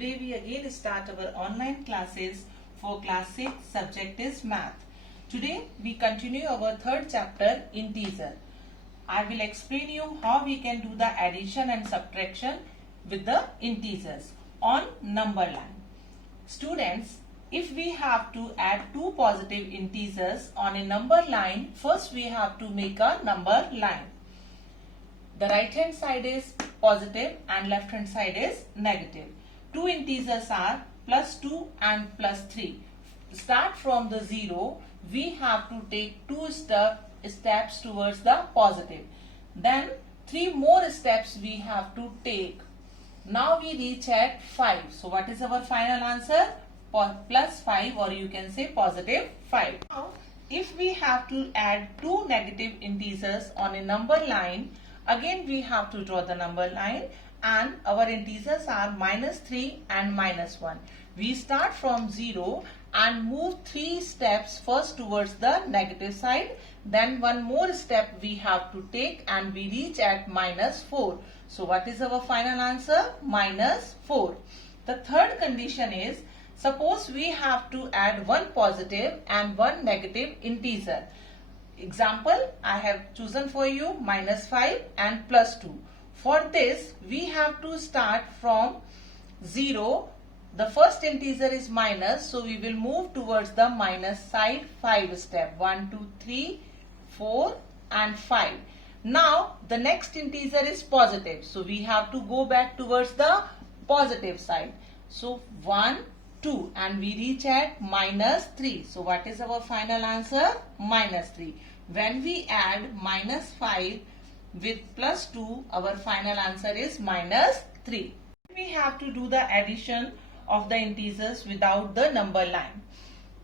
Today we again start our online classes for class 6, subject is math. Today we continue our third chapter, integer. I will explain you how we can do the addition and subtraction with the integers on number line. Students, if we have to add two positive integers on a number line, first we have to make a number line. The right hand side is positive and left hand side is negative. Two integers are plus 2 and plus 3. Start from the 0. We have to take two steps towards the positive. Then 3 more steps we have to take. Now we reach at 5. So what is our final answer? Plus 5, or you can say positive 5. Now if we have to add two negative integers on a number line, again we have to draw the number line, and our integers are minus 3 and minus 1. We start from 0 and move 3 steps first towards the negative side. Then one more step we have to take and we reach at minus 4. So what is our final answer? Minus 4. The third condition is, suppose we have to add one positive and one negative integer. Example, I have chosen for you minus 5 and plus 2. For this, we have to start from 0. The first integer is minus, so we will move towards the minus side 5 step. 1, 2, 3, 4 and 5. Now, the next integer is positive, so we have to go back towards the positive side. So, 1, 2 and we reach at minus 3. So, what is our final answer? Minus 3. When we add minus 5 with plus 2, our final answer is minus 3. We have to do the addition of the integers without the number line.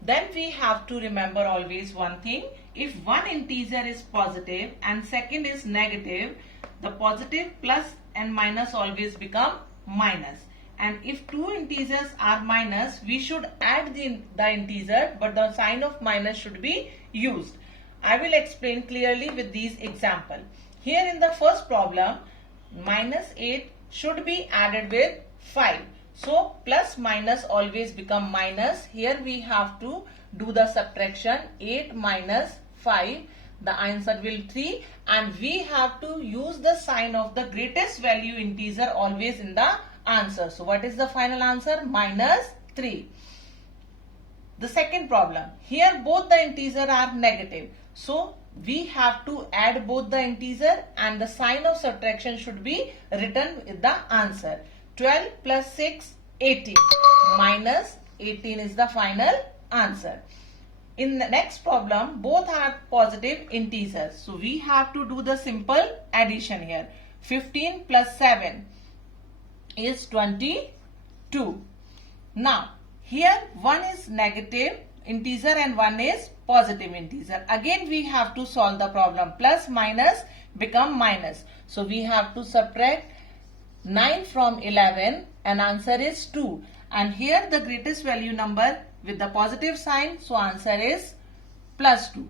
Then we have to remember always one thing. If one integer is positive and second is negative, the positive plus and minus always become minus. And if two integers are minus, we should add the integer, but the sign of minus should be used. I will explain clearly with these examples. Here in the first problem, minus 8 should be added with 5. So plus minus always become minus. Here we have to do the subtraction. 8 minus 5. The answer will 3. And we have to use the sign of the greatest value integer always in the answer. So what is the final answer? Minus 3. The second problem. Here both the integers are negative. So we have to add both the integer and the sign of subtraction should be written with the answer. 12 plus 6, 18. Minus 18 is the final answer. In the next problem, both are positive integers. So we have to do the simple addition here. 15 plus 7 is 22. Now, here one is negative integer and one is positive integer. Again we have to solve the problem. Plus minus become minus. So we have to subtract 9 from 11 and answer is 2. And here the greatest value number with the positive sign. So answer is plus 2.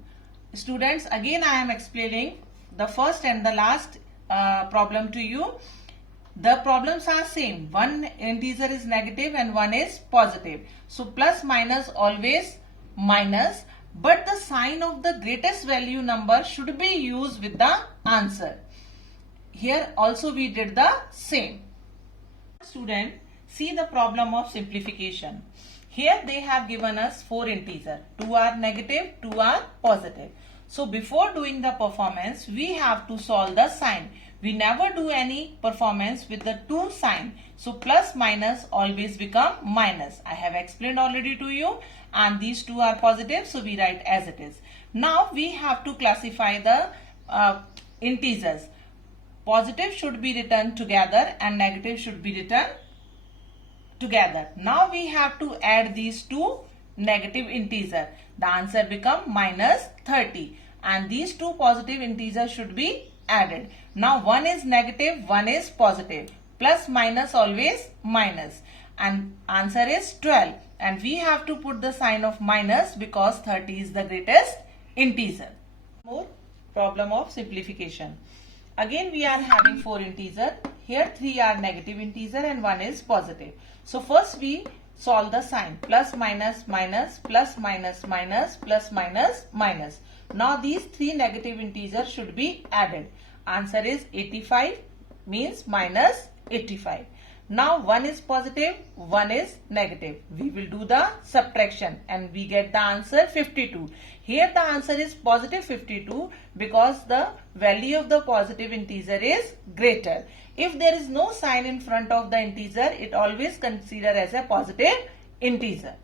Students, again I am explaining the first and the last problem to you. The problems are same. One integer is negative and one is positive. So plus minus always minus, but the sign of the greatest value number should be used with the answer. Here also we did the same. Student, see the problem of simplification. Here they have given us 4 integers. 2 are negative, 2 are positive. So before doing the performance, we have to solve the sign. We never do any performance with the 2 sign. So plus minus always become minus. I have explained already to you, and these 2 are positive, so we write as it is. Now we have to classify the integers. Positive should be written together and negative should be written together. Now we have to add these 2 negative integers. The answer become minus 30, and these 2 positive integers should be added. Now one is negative, one is positive. Plus minus always minus, and answer is 12. And we have to put the sign of minus because 30 is the greatest integer. More problem of simplification. Again we are having 4 integers. Here 3 are negative integer and 1 is positive. So first we solve the sign. Plus minus minus, plus minus minus, plus minus minus. Now these 3 negative integers should be added. Answer is 85 means minus 85. Now 1 is positive, 1 is negative. We will do the subtraction and we get the answer 52. Here the answer is positive 52 because the value of the positive integer is greater. If there is no sign in front of the integer, it always consider as a positive integer.